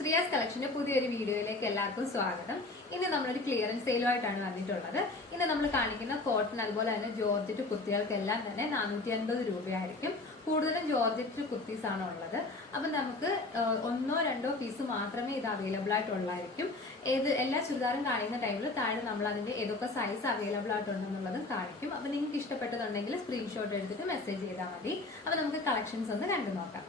ശ്രീയാസ് കളക്ഷന്റെ പുതിയൊരു വീഡിയോയിലേക്ക് എല്ലാവർക്കും സ്വാഗതം. ഇന്ന് നമ്മളൊരു ക്ലിയറൻസ് സെയിലുമായിട്ടാണ് വന്നിട്ടുള്ളത്. ഇന്ന് നമ്മൾ കാണിക്കുന്ന കോട്ടൺ അതുപോലെ തന്നെ ജോർജറ്റ് കുർത്തികൾക്കെല്ലാം തന്നെ 450 രൂപയായിരിക്കും. കൂടുതലും ജോർജറ്റ് കുർത്തീസ് ആണ് ഉള്ളത്. അപ്പം നമുക്ക് ഒന്നോ രണ്ടോ പീസ് മാത്രമേ ഇത് അവൈലബിൾ ആയിട്ടുള്ളായിരിക്കും. എല്ലാ ചുരിദാറും കാണിക്കുന്ന ടൈമിൽ താഴെ നമ്മൾ അതിന്റെ ഏതൊക്കെ സൈസ് അവൈലബിൾ ആയിട്ടുണ്ടെന്നുള്ളതും കാണിക്കും. അപ്പം നിങ്ങൾക്ക് ഇഷ്ടപ്പെട്ടതുണ്ടെങ്കിൽ സ്ക്രീൻഷോട്ട് എടുത്തിട്ട് മെസ്സേജ് ചെയ്താൽ മതി. അപ്പം നമുക്ക് കളക്ഷൻസ് ഒന്ന് കണ്ടു നോക്കാം.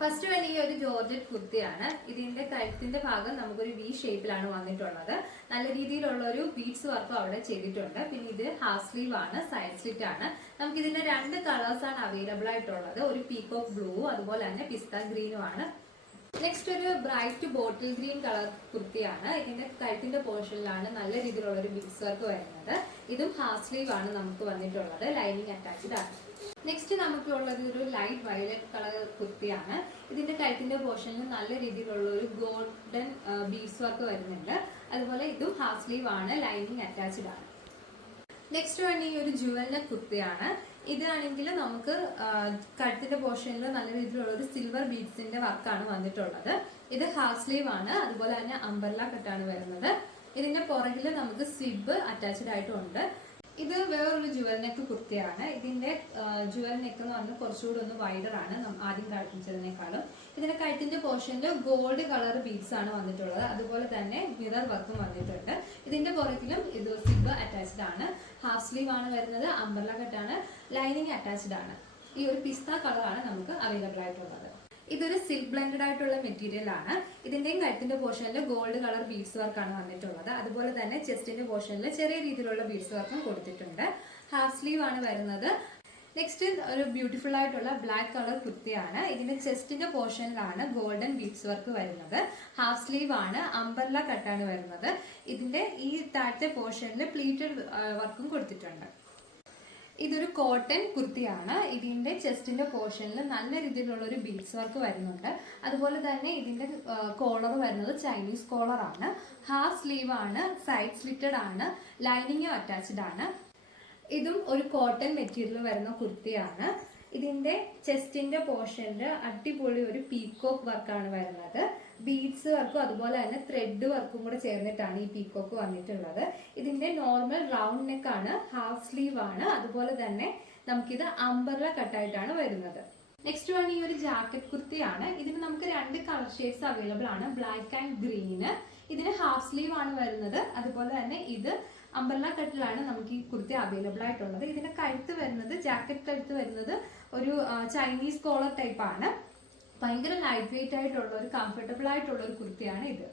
ഫസ്റ്റ് വേണ്ടി ഈ ഒരു ജോർജറ്റ് കുർത്തിയാണ്. ഇതിന്റെ കഴുത്തിന്റെ ഭാഗം നമുക്കൊരു വി ഷേപ്പിലാണ് വന്നിട്ടുള്ളത്. നല്ല രീതിയിലുള്ള ഒരു ബീഡ്സ് വർക്കും അവിടെ ചെയ്തിട്ടുണ്ട്. പിന്നെ ഇത് ഹാഫ് സ്ലീവ് ആണ്, സൈഡ് സ്ലിറ്റ് ആണ്. നമുക്ക് ഇതിന്റെ രണ്ട് കളേഴ്സ് ആണ് അവൈലബിൾ ആയിട്ടുള്ളത്. ഒരു പീകോക്ക് ബ്ലൂ അതുപോലെ തന്നെ പിസ്ത ഗ്രീനും ആണ്. നെക്സ്റ്റ് ഒരു ബ്രൈറ്റ് ബോട്ടിൽ ഗ്രീൻ കളർ കുർത്തിയാണ്. ഇതിന്റെ കഴുത്തിന്റെ പോർഷനിലാണ് നല്ല രീതിയിലുള്ള ഒരു ബീഡ്സ് വർക്ക് വരുന്നത്. ഇതും ഹാഫ് സ്ലീവ് ആണ് നമുക്ക് വന്നിട്ടുള്ളത്. ലൈനിങ് അറ്റാച്ച്ഡ് ആണ്. നെക്സ്റ്റ് നമുക്കുള്ളത് ഒരു ലൈറ്റ് വയലറ്റ് കളർ കുർത്തിയാണ്. ഇതിന്റെ കഴുത്തിന്റെ പോർഷനിൽ നല്ല രീതിയിലുള്ള ഒരു ഗോൾഡൻ ബീഡ്സ് വർക്ക് വരുന്നുണ്ട്. അതുപോലെ ഇതും ഹാഫ് സ്ലീവ് ആണ്, ലൈനിങ് അറ്റാച്ച്ഡ് ആണ്. നെക്സ്റ്റ് വേണ്ടി ഈ ഒരു ജുവൽ നെക്ക് കുർത്തിയാണ്. ഇതാണെങ്കിൽ നമുക്ക് കഴുത്തിന്റെ പോർഷനിൽ നല്ല രീതിയിലുള്ള ഒരു സിൽവർ ബീഡ്സിന്റെ വർക്കാണ് വന്നിട്ടുള്ളത്. ഇത് ഹാഫ് സ്ലീവ് ആണ്, അതുപോലെ തന്നെ അംബർല കട്ടാണ് വരുന്നത്. ഇതിന്റെ പുറകിൽ നമുക്ക് സിബ് അറ്റാച്ച്ഡ് ആയിട്ടുണ്ട്. ഇത് വേറൊരു ജുവൽ നെക്ക് കുർത്തിയാണ്. ഇതിന്റെ ജുവൽ നെക്ക് എന്ന് പറഞ്ഞാൽ കുറച്ചുകൂടി ഒന്ന് വൈഡർ ആണ് ആദ്യം കാണിച്ചതിനേക്കാളും. ഇതിന്റെ കഴുത്തിന്റെ പോർഷനിൽ ഗോൾഡ് കളർ ബീഡ്സ് ആണ് വന്നിട്ടുള്ളത്. അതുപോലെ തന്നെ മിറർ വർക്കും വന്നിട്ടുണ്ട്. ഇതിന്റെ പുറകിലും ഇത് സിബ് അറ്റാച്ച്ഡ് ആണ്. ഹാഫ് സ്ലീവ് ആണ് വരുന്നത്, അംബർല കട്ടാണ്, ലൈനിങ് അറ്റാച്ച്ഡ് ആണ്. ഈ ഒരു പിസ്ത കളറാണ് നമുക്ക് അവൈലബിൾ ആയിട്ടുള്ളത്. ഇതൊരു സിൽക്ക് ബ്ലെൻഡഡ് ആയിട്ടുള്ള മെറ്റീരിയൽ ആണ്. ഇതിന്റെയും കഴുത്തിന്റെ പോർഷനിൽ ഗോൾഡ് കളർ ബീഡ്സ് വർക്കാണ് വന്നിട്ടുള്ളത്. അതുപോലെ തന്നെ ചെസ്റ്റിന്റെ പോർഷനിൽ ചെറിയ രീതിയിലുള്ള ബീഡ്സ് വർക്കും കൊടുത്തിട്ടുണ്ട്. ഹാഫ് സ്ലീവ് ആണ് വരുന്നത്. നെക്സ്റ്റ് ഒരു ബ്യൂട്ടിഫുൾ ആയിട്ടുള്ള ബ്ലാക്ക് കളർ കുർത്തിയാണ്. ഇതിന്റെ ചെസ്റ്റിന്റെ പോർഷനിലാണ് ഗോൾഡൻ ബീഡ്സ് വർക്ക് വരുന്നത്. ഹാഫ് സ്ലീവ് ആണ്, അംബർല കട്ടാണ് വരുന്നത്. ഇതിന്റെ ഈ താഴത്തെ പോർഷനിൽ പ്ലീറ്റഡ് വർക്കും കൊടുത്തിട്ടുണ്ട്. ഇതൊരു കോട്ടൺ കുർത്തിയാണ്. ഇതിന്റെ ചെസ്റ്റിന്റെ പോർഷനിൽ നല്ല രീതിയിലുള്ള ഒരു ബീഡ്സ് വർക്ക് വരുന്നുണ്ട്. അതുപോലെ തന്നെ ഇതിന്റെ കോളർ വരുന്നത് ചൈനീസ് കോളർ ആണ്. ഹാഫ് സ്ലീവ് ആണ്, സൈഡ് സ്ലിറ്റഡ് ആണ്, ലൈനിങ് അറ്റാച്ച്ഡ് ആണ്. ഇതും ഒരു കോട്ടൺ മെറ്റീരിയൽ വരുന്ന കുർത്തിയാണ്. ഇതിന്റെ ചെസ്റ്റിന്റെ പോർഷനിൽ അടിപൊളി ഒരു പീകോക്ക് വർക്കാണ് വരുന്നത്. ബീഡ്സ് വർക്കും അതുപോലെ തന്നെ ത്രെഡ് വർക്കും കൂടെ ചേർന്നിട്ടാണ് ഈ പീകോക്ക് വന്നിട്ടുള്ളത്. ഇതിന്റെ നോർമൽ റൗണ്ട് നെക്ക് ആണ്, ഹാഫ് സ്ലീവ് ആണ്. അതുപോലെ തന്നെ നമുക്കിത് അംബർല കട്ടായിട്ടാണ് വരുന്നത്. നെക്സ്റ്റ് വൺ ഈ ഒരു ജാക്കറ്റ് കുർത്തിയാണ്. ഇതിന് നമുക്ക് രണ്ട് കളർ ഷെയ്ഡ്സ് അവൈലബിൾ ആണ്, ബ്ലാക്ക് ആൻഡ് ഗ്രീന്. ഇതിന് ഹാഫ് സ്ലീവ് ആണ് വരുന്നത്. അതുപോലെ തന്നെ ഇത് അംബർല കട്ടിലാണ് നമുക്ക് ഈ കുർത്തി അവൈലബിൾ ആയിട്ടുള്ളത്. ഇതിന്റെ കഴുത്ത് വരുന്നത്, ജാക്കറ്റ് കഴുത്ത് വരുന്നത് ഒരു ചൈനീസ് കോളർ ടൈപ്പ് ആണ്. ഭയങ്കര ലൈറ്റ് വെയിറ്റ് ആയിട്ടുള്ള ഒരു കംഫർട്ടബിൾ ആയിട്ടുള്ള ഒരു കുർത്തിയാണ് ഇത്.